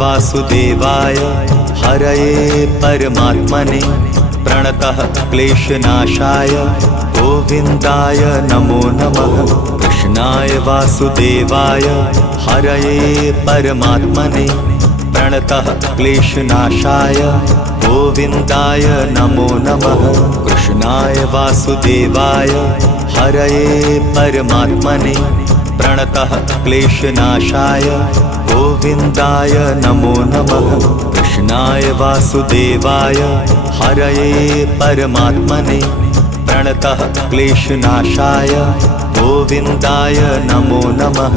वासुदेवाय हरये परमात्मने प्रणतः क्लेशनाशाय गोविन्दाय नमो नमः। कृष्णाय वासुदेवाय हरये परमात्मने प्रणतः क्लेशनाशाय गोविन्दाय नमो नमः। कृष्णाय वासुदेवाय हरये परमात्मने प्रणतः क्लेशनाशाय गोविन्दाय नमो नमः। कृष्णाय वासुदेवाय हरये परमात्मने प्रणतः क्लेशनाशाय गोविन्दाय नमो नमः।